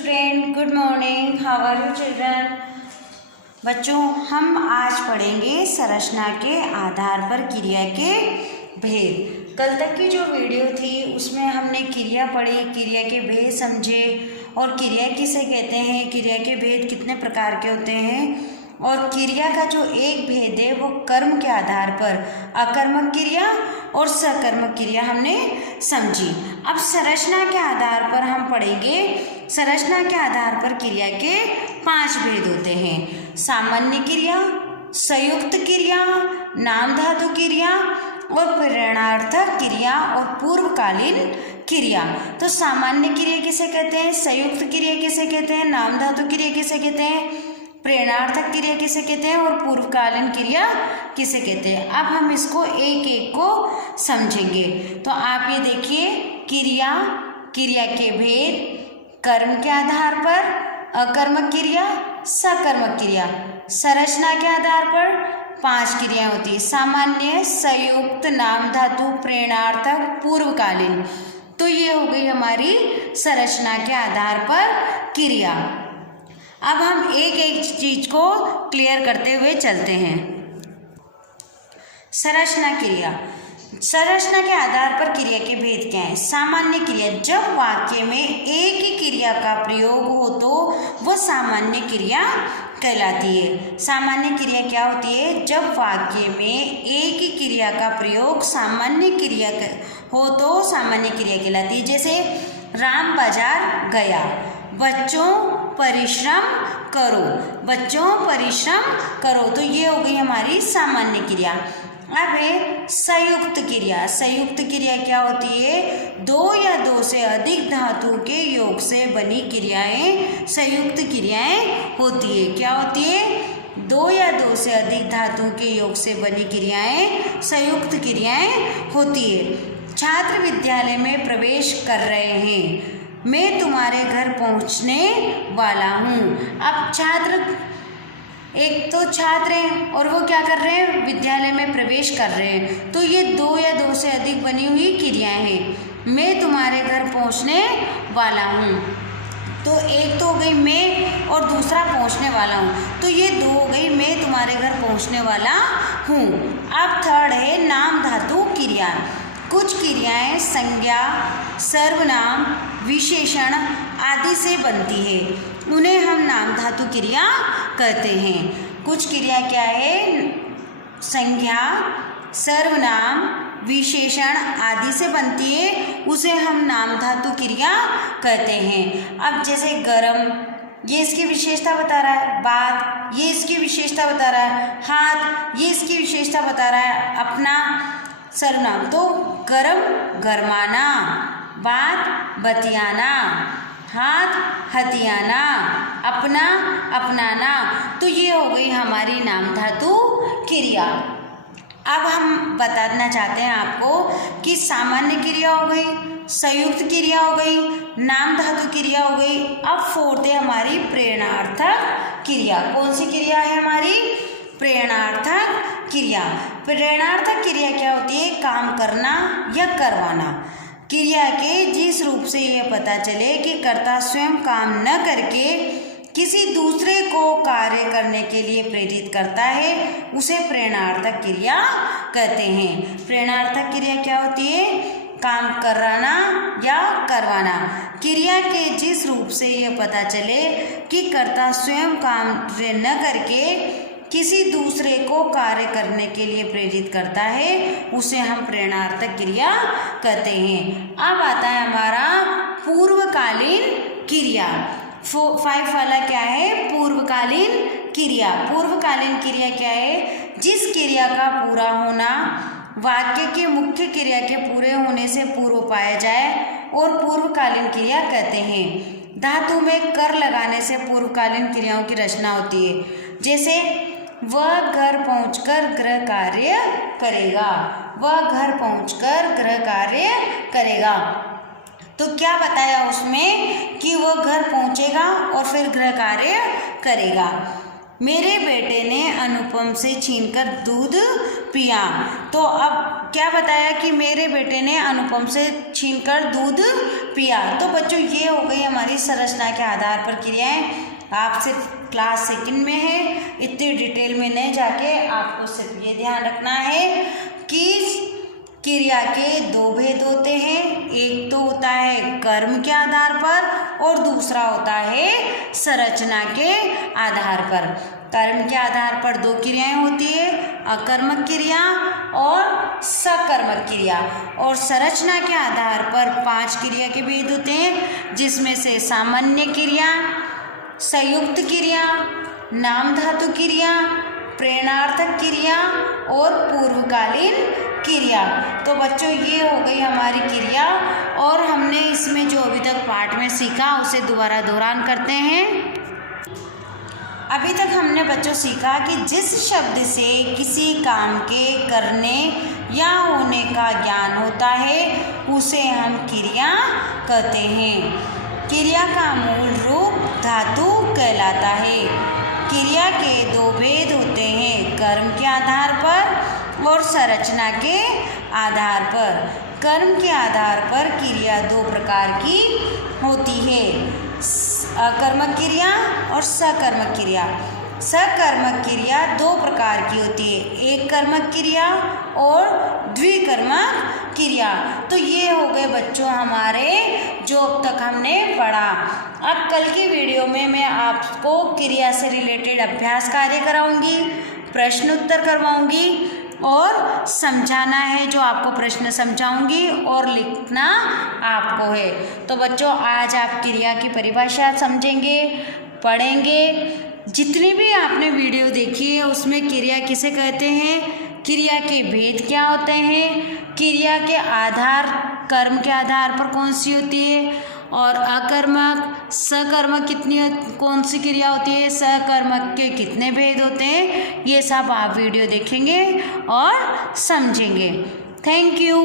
Student, good morning. How are you children? बच्चों, हम आज पढ़ेंगे संरचना के आधार पर क्रिया के भेद। कल तक की जो वीडियो थी उसमें हमने क्रिया पढ़ी, क्रिया के भेद समझे और क्रिया किसे कहते हैं, क्रिया के भेद कितने प्रकार के होते हैं और क्रिया का जो एक भेद है वो कर्म के आधार पर अकर्मक क्रिया और सकर्मक क्रिया हमने समझी। अब संरचना के आधार पर हम पढ़ेंगे। संरचना के आधार पर क्रिया के 5 भेद होते हैं: सामान्य क्रिया, संयुक्त क्रिया, नाम धातु क्रिया और प्रेरणार्थक क्रिया और पूर्वकालीन क्रिया। तो सामान्य क्रिया किसे कहते हैं, संयुक्त क्रिया किसे कहते हैं, नाम धातु क्रिया किसे कहते हैं, प्रेरणार्थक क्रिया किसे कहते हैं और पूर्वकालीन क्रिया किसे कहते हैं। अब हम इसको एक एक को समझेंगे। तो आप ये देखिए, क्रिया, क्रिया के भेद, कर्म के आधार पर अकर्मक क्रिया, सकर्मक क्रिया। संरचना के आधार पर 5 क्रियाएं होती है: सामान्य, संयुक्त, नाम धातु, प्रेरणार्थक, पूर्वकालीन। तो ये हो गई हमारी संरचना के आधार पर क्रिया। अब हम एक एक चीज को क्लियर करते हुए चलते हैं। संरचना क्रिया, संरचना के आधार पर क्रिया के भेद क्या है। सामान्य क्रिया, जब वाक्य में एक ही क्रिया का प्रयोग हो तो वह सामान्य क्रिया कहलाती है। सामान्य क्रिया क्या होती है? जब वाक्य में एक ही क्रिया का प्रयोग सामान्य क्रिया हो तो सामान्य क्रिया कहलाती है। जैसे राम बाजार गया, बच्चों परिश्रम करो, बच्चों परिश्रम करो। तो ये हो गई हमारी सामान्य क्रिया। अब है संयुक्त क्रिया। संयुक्त क्रिया क्या होती है? 2 या 2 से अधिक धातु के योग से बनी क्रियाएं संयुक्त क्रियाएं होती है। क्या होती है? 2 या 2 से अधिक धातु के योग से बनी क्रियाएं संयुक्त क्रियाएं होती है। छात्र विद्यालय में प्रवेश कर रहे हैं, मैं तुम्हारे घर पहुंचने वाला हूँ। अब छात्र, एक तो छात्र हैं और वो क्या कर रहे हैं? विद्यालय में प्रवेश कर रहे हैं। तो ये 2 या 2 से अधिक बनी हुई क्रियाएं हैं। मैं तुम्हारे घर पहुंचने वाला हूँ, तो एक तो हो गई मैं और दूसरा पहुंचने वाला हूँ। तो ये 2 हो गई, मैं तुम्हारे घर पहुंचने वाला हूँ। अब थर्ड है नाम धातु क्रिया। कुछ क्रियाएं संज्ञा, सर्वनाम, विशेषण आदि से बनती है, उन्हें हम नाम धातु क्रिया कहते हैं। कुछ क्रिया क्या है? संज्ञा, सर्वनाम, विशेषण आदि से बनती है, उसे हम नाम धातु क्रिया कहते हैं। अब जैसे गरम, ये इसकी विशेषता बता रहा है। बात, ये इसकी विशेषता बता रहा है। हाथ, ये इसकी विशेषता बता रहा है। अपना, सर्वनाम। तो गरम गरमाना, बात बतियाना, हाथ हथियाना, अपना अपनाना। तो ये हो गई हमारी नाम धातु क्रिया। अब हम बताना चाहते हैं आपको कि सामान्य क्रिया हो गई, संयुक्त क्रिया हो गई, नाम धातु क्रिया हो गई। अब फोर्थ है हमारी प्रेरणार्थक क्रिया। कौन सी क्रिया है हमारी? प्रेरणार्थक क्रिया। प्रेरणार्थक क्रिया क्या होती है? काम करना या करवाना। क्रिया के जिस रूप से यह पता चले कि कर्ता स्वयं काम न करके किसी दूसरे को कार्य करने के लिए प्रेरित करता है, उसे प्रेरणार्थक क्रिया कहते हैं। प्रेरणार्थक क्रिया क्या होती है? काम कराना या करवाना। क्रिया के जिस रूप से यह पता चले कि कर्ता स्वयं कार्य न करके किसी दूसरे को कार्य करने के लिए प्रेरित करता है, उसे हम प्रेरणार्थक क्रिया कहते हैं। अब आता है हमारा पूर्वकालीन क्रिया। 5 वाला क्या है? पूर्वकालीन क्रिया। पूर्वकालीन क्रिया क्या है? जिस क्रिया का पूरा होना वाक्य के मुख्य क्रिया के पूरे होने से पूर्व पाया जाए और पूर्वकालीन क्रिया कहते हैं। धातु में कर लगाने से पूर्वकालीन क्रियाओं की रचना होती है। जैसे वह घर पहुंचकर गृह कार्य करेगा, वह घर पहुंचकर गृह कार्य करेगा। तो क्या बताया उसमें? कि वह घर पहुंचेगा और फिर गृह कार्य करेगा। मेरे बेटे ने अनुपम से छीनकर दूध पिया। तो अब क्या बताया कि मेरे बेटे ने अनुपम से छीनकर दूध पिया। तो बच्चों ये हो गई हमारी संरचना के आधार पर क्रियाएं। आप सिर्फ क्लास सेकंड में है, इतनी डिटेल में नहीं जाके आपको सिर्फ ये ध्यान रखना है कि क्रिया के दो भेद होते हैं। एक तो होता है कर्म के आधार पर और दूसरा होता है संरचना के आधार पर। कर्म के आधार पर दो क्रियाएं होती है, अकर्मक क्रिया और सकर्मक क्रिया। और संरचना के आधार पर 5 क्रिया के भेद होते हैं, जिसमें से सामान्य क्रिया, संयुक्त क्रिया, नाम धातु क्रिया, प्रेरणार्थक क्रिया और पूर्वकालीन क्रिया। तो बच्चों ये हो गई हमारी क्रिया, और हमने इसमें जो अभी तक पाठ में सीखा उसे दोबारा दोहरान करते हैं। अभी तक हमने बच्चों सीखा कि जिस शब्द से किसी काम के करने या होने का ज्ञान होता है उसे हम क्रिया कहते हैं। क्रिया का मूल रूप धातु कहलाता है। क्रिया के दो भेद होते हैं, कर्म के आधार पर और संरचना के आधार पर। कर्म के आधार पर क्रिया दो प्रकार की होती है, अकर्मक क्रिया और सकर्मक क्रिया। सकर्मक क्रिया दो प्रकार की होती है, एक कर्मक क्रिया और द्विकर्मक क्रिया। तो ये हो गए बच्चों हमारे जो अब तक हमने पढ़ा। अब कल की वीडियो में मैं आपको क्रिया से रिलेटेड अभ्यास कार्य कराऊंगी, प्रश्न उत्तर करवाऊंगी और समझाना है जो आपको प्रश्न समझाऊंगी और लिखना आपको है। तो बच्चों आज आप क्रिया की परिभाषा समझेंगे, पढ़ेंगे। जितनी भी आपने वीडियो देखी है उसमें क्रिया किसे कहते हैं, क्रिया के भेद क्या होते हैं, क्रिया के आधार कर्म के आधार पर कौन सी होती है, और अकर्मक सकर्मक कौन सी क्रिया होती है, सकर्मक के कितने भेद होते हैं, ये सब आप वीडियो देखेंगे और समझेंगे। Thank you.